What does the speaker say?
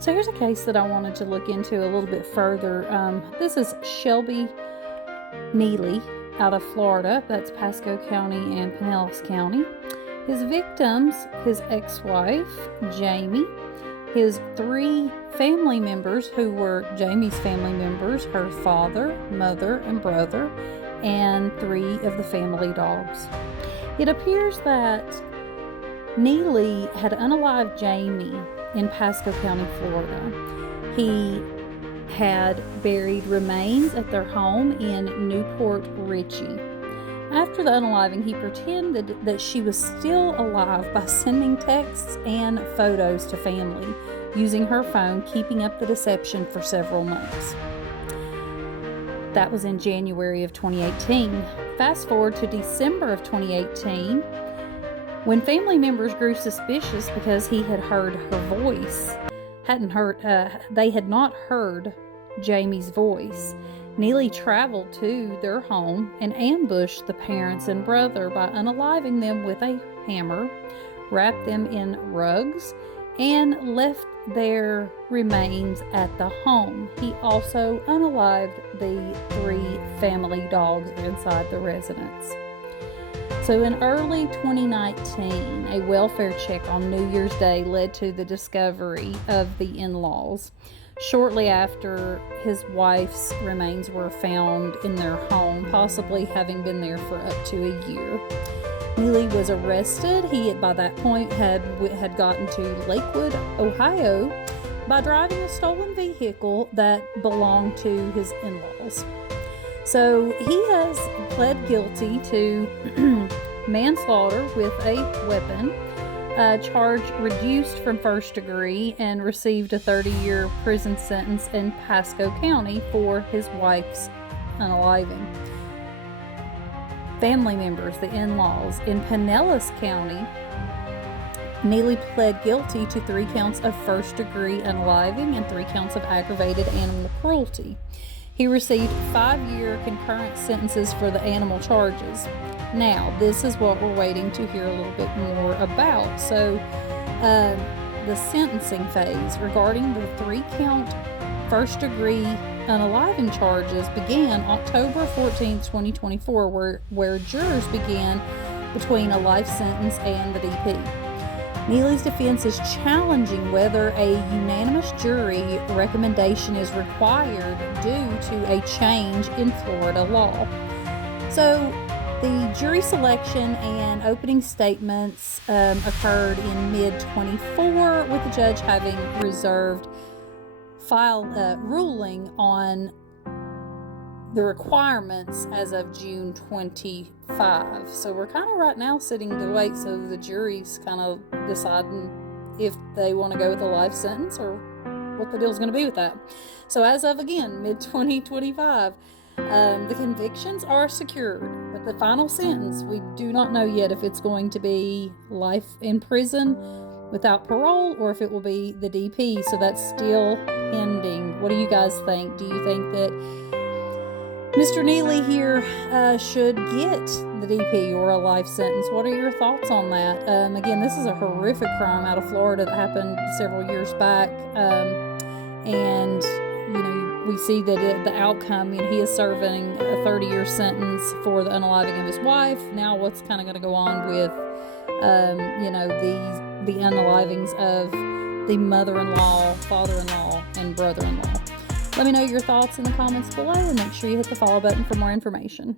So here's a case that I wanted to look into a little bit further. This is Shelby Neally out of Florida. That's Pasco County and Pinellas County. His victims, his ex-wife, Jamie, his 3 family members who were Jamie's family members, her father, mother, and brother, and 3 of the family dogs. It appears that Neally had unalived Jamie in Pasco County, Florida. He had buried remains at their home in Newport Richey. After the unaliving, he pretended that she was still alive by sending texts and photos to family using her phone, keeping up the deception for several months. That was in January of 2018. Fast forward to December of 2018, when family members grew suspicious because he had heard her voice. They had not heard Jamie's voice. Neally traveled to their home and ambushed the parents and brother by unaliving them with a hammer, wrapped them in rugs, and left their remains at the home. He also unalived the 3 family dogs inside the residence. So in early 2019, a welfare check on New Year's Day led to the discovery of the in-laws. Shortly after, his wife's remains were found in their home, possibly having been there for up to a year. Neally was arrested. He, by that point, had gotten to Lakewood, Ohio, by driving a stolen vehicle that belonged to his in-laws. So he has pled guilty to manslaughter with a weapon, charge reduced from first degree, and received a 30-year prison sentence in Pasco County for his wife's unaliving. Family members, the in-laws, in Pinellas County, Neally pled guilty to 3 counts of first-degree unaliving and 3 counts of aggravated animal cruelty. He received 5-year concurrent sentences for the animal charges. Now, this is what we're waiting to hear a little bit more about. So, the sentencing phase regarding the 3-count first-degree unaliving charges began October 14, 2024, where jurors began between a life sentence and the DP. Nealy's defense is challenging whether a unanimous jury recommendation is required due to a change in Florida law. So, the jury selection and opening statements occurred in mid-24, with the judge having reserved ruling on the requirements as of June 25. So we're kind of right now sitting to wait, so the jury's kind of deciding if they want to go with a life sentence or what the deal's going to be with that. So as of, again, mid-2025, the convictions are secured, but the final sentence, we do not know yet if it's going to be life in prison without parole or if it will be the DP. So that's still pending. What do you guys think? Do you think that Mr. Neally here should get the DP or a life sentence? What are your thoughts on that? Again, this is a horrific crime out of Florida that happened several years back, and we see that the outcome, he is serving a 30-year sentence for the unaliving of his wife. Now what's kind of going to go on with, the unalivings of the mother-in-law, father-in-law, and brother-in-law? Let me know your thoughts in the comments below, and make sure you hit the follow button for more information.